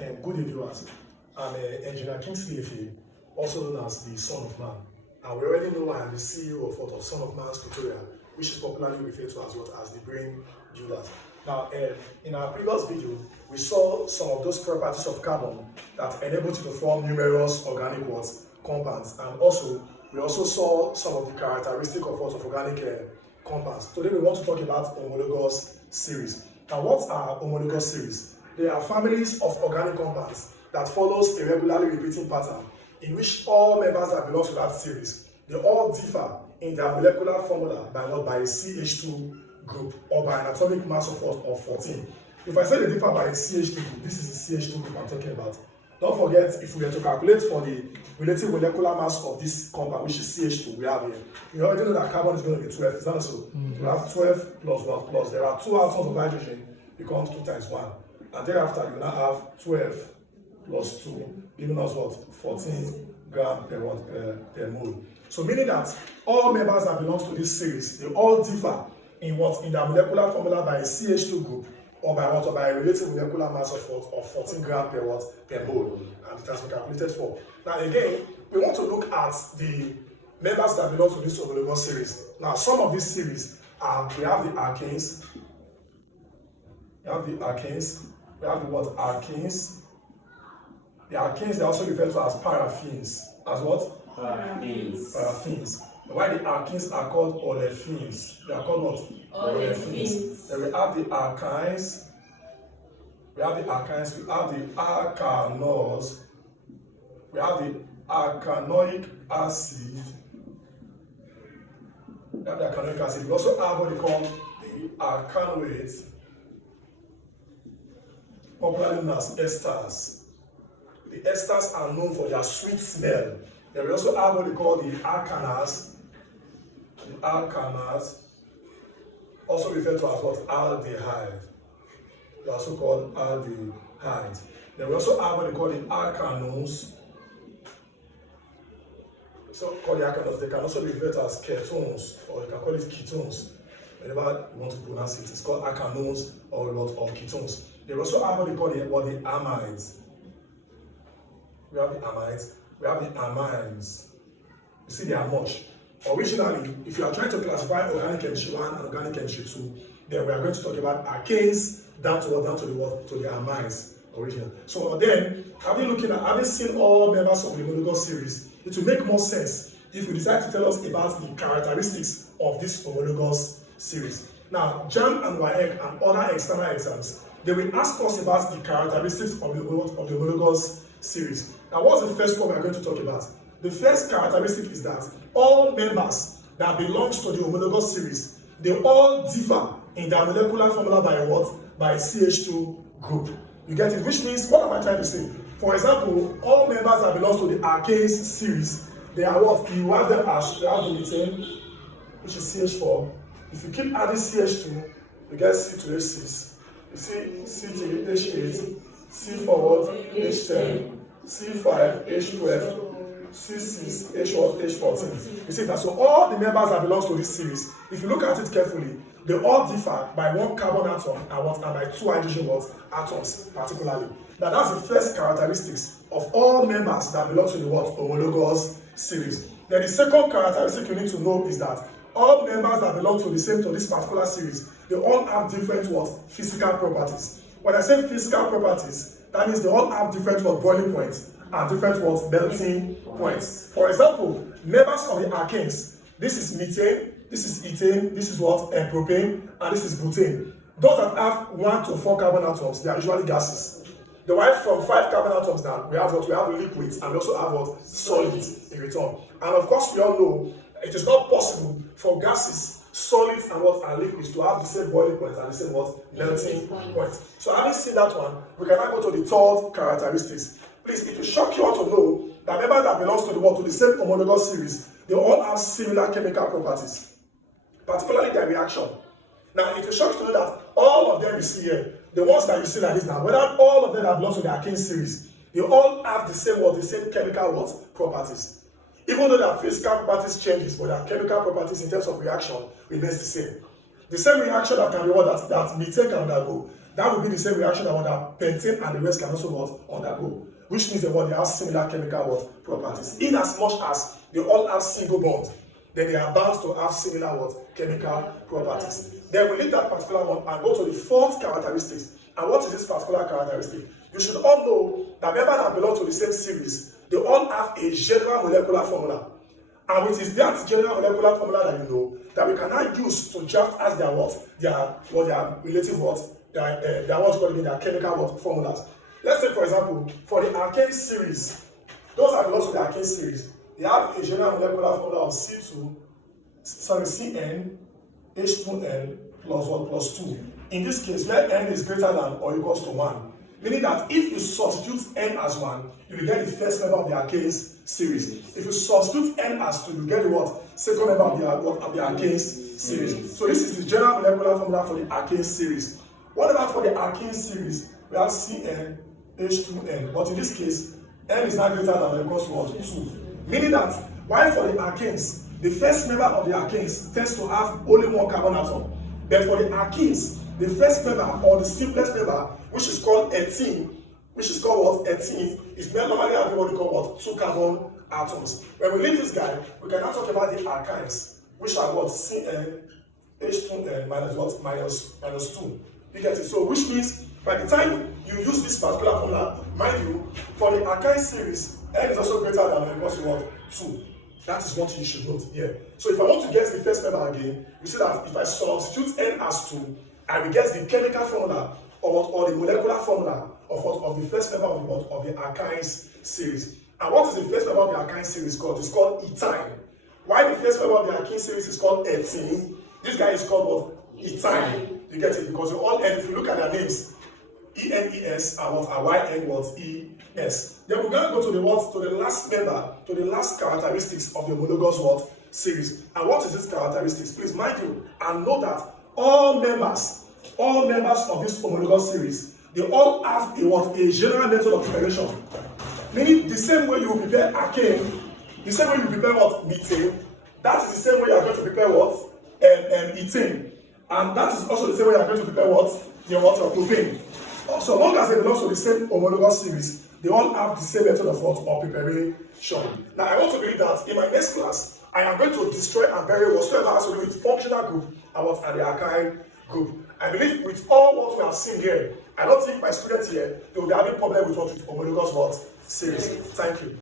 Good day, viewers. I'm Engr Kingsley Efe, also known as the Son of Man. And we already know I am the CEO of Son of Man's tutorial, which is popularly referred to as what as the brain builders. Now, in our previous video, we saw some of those properties of carbon that enable you to form numerous organic compounds, and we also saw some of the characteristics of organic compounds. Today, we want to talk about homologous series. Now, what are homologous series? They are families of organic compounds that follows a regularly repeating pattern in which all members that belong to that series, they all differ in their molecular formula by a CH2 group or by an atomic mass of 14. If I say they differ by a CH2 group, this is the CH2 group I'm talking about. Don't forget, if we were to calculate for the relative molecular mass of this compound, which is CH2, we have here, we already know that carbon is going to be 12, is that so? We have 12 plus 1 plus, there are 2 atoms of hydrogen, becomes 2 times 1. And thereafter, you now have 12 plus 2, giving us what? 14 grams per mole. So meaning that all members that belong to this series, they all differ in their molecular formula by a CH2 group or by a relative molecular mass of 14 grams per mole. And it has been calculated for. Now again, we want to look at the members that belong to this homologous series. Now some of these series are, we have the alkanes, we have the alkenes. The alkenes, they are also referred to as paraffins. As what? Paraffins. Why the alkenes are called olefins? They are called what? Olefins. Then we have the alkynes. We have the alkanols. We have the alkanoic acid. We have the alkanoic acid. We also have what they call the alkanoates, popularly known as esters. The esters are known for their sweet smell. Then we also have what they call the alkanas. The alkanas, also referred to as what? Aldehyde. They are also called aldehydes. Then we also have what they call the alkanones. So called the alkanones. They can also be referred to as ketones, or you can call it ketones. Whenever you want to pronounce it, it's called alkanones or ketones. They also have what they call the amides. We have the amides, we have the amines. You see, they are much. Originally, if you are trying to classify organic chemistry 1 and organic chemistry 2, then we are going to talk about alkanes down to the amines originally. So then, having seen all members of the homologous series, it will make more sense if we decide to tell us about the characteristics of this homologous series. Now, JAM and WAEC and other external exams, they will ask us about the characteristics of the homologous series. Now, what's the first one we are going to talk about? The first characteristic is that all members that belong to the homologous series, they all differ in their molecular formula by what? By a CH2 group. You get it? Which means, what am I trying to say? For example, all members that belong to the alkanes series, they are what? You have them as, you have the methane, which is CH4. If you keep adding CH2, you get C2H6. You see C3H8, C4 H10, C5 H12, C6 H14. You see that? So all the members that belong to this series, if you look at it carefully, they all differ by 1 carbon atom and by 2 hydrogen atoms particularly. Now that's the first characteristics of all members that belong to the homologous series. Then the second characteristic you need to know is that all members that belong to this particular series, they all have different physical properties. When I say physical properties, that means they all have different boiling points and different melting points. For example, members of the alkanes, this is methane, this is ethane, this is propane, and this is butane. Those that have 1 to 4 carbon atoms, they are usually gases. The one from 5 carbon atoms down, we have liquids, and we also have solids in return. And of course, we all know it is not possible for gases, solids, and liquids to have the same boiling point and the same melting point. So having seen that one, we can now go to the third characteristics. Please, it will shock you all to know that members that belongs to the same homologous series, they all have similar chemical properties, particularly their reaction. Now, it will shock you to know that all of them you see here, the ones that you see like this now, whether all of them that belong to the alkane series, they all have the same chemical properties. Even though their physical properties changes, but their chemical properties in terms of reaction remains the same. The same reaction that can be that methane can undergo, that will be the same reaction that pentane and the rest can also undergo, which means they have similar chemical properties. In as much as they all have single bond, then they are bound to have similar chemical properties. Then we leave that particular one and go to the fourth characteristics. And what is this particular characteristic? You should all know that members that belong to the same series, they all have a general molecular formula. And it is that general molecular formula that you know that we can now use to draft as their their relative their chemical formulas. Let's say, for example, for the alkane series, those that belong to the alkane series, they have a general molecular formula of Cn H2n plus 1 plus 2. In this case, where n is greater than or equals to 1, meaning that if you substitute n as 1, you will get the first member of the alkanes series. If you substitute n as 2, you get the second member of the alkanes series. So this is the general molecular formula for the alkane series. What about for the alkene series? We have Cn H2n, but in this case, n is not greater than or equals to 2. Meaning that while for the alkanes, the first member of the alkanes tends to have only one carbon atom. But for the alkenes, the first member or the simplest member, which is called ethene, is normally having what we call 2 carbon atoms. When we leave this guy, we can now talk about the alkynes, which are Cn H2n minus 2. You get it? So which means by the time you use this particular formula, mind you, for the alkyne series, n is also greater than or equals to 2. That is what you should note here. So if I want to get the first member again, you see that if I substitute n as 2, I will get the chemical formula or the molecular formula of the first member of the alkynes series. And what is the first member of the alkyne series called? It's called ethyne. Why the first member of the alkene series is called ethene? This guy is called ethyne. You get it? Because if you look at their names, ENES and YN Then we're going to go to the last member, to the last characteristics of the homologous series. And what is this characteristics? Please mind you and know that all members of this homologous series, they all have a general method of preparation. Meaning the same way you prepare alkane, the same way you prepare methane, that is the same way you are going to prepare ethane. And that is also the same way you are going to prepare propane. So long as they belong to the same homologous series, they all have the same method of preparation. Now I want to believe that in my next class, I am going to destroy and bury whatsoever has to do with functional group and the alkyne group. I believe with all what we have seen here, I don't think my students here, they will have any problem with homologous series. Thank you.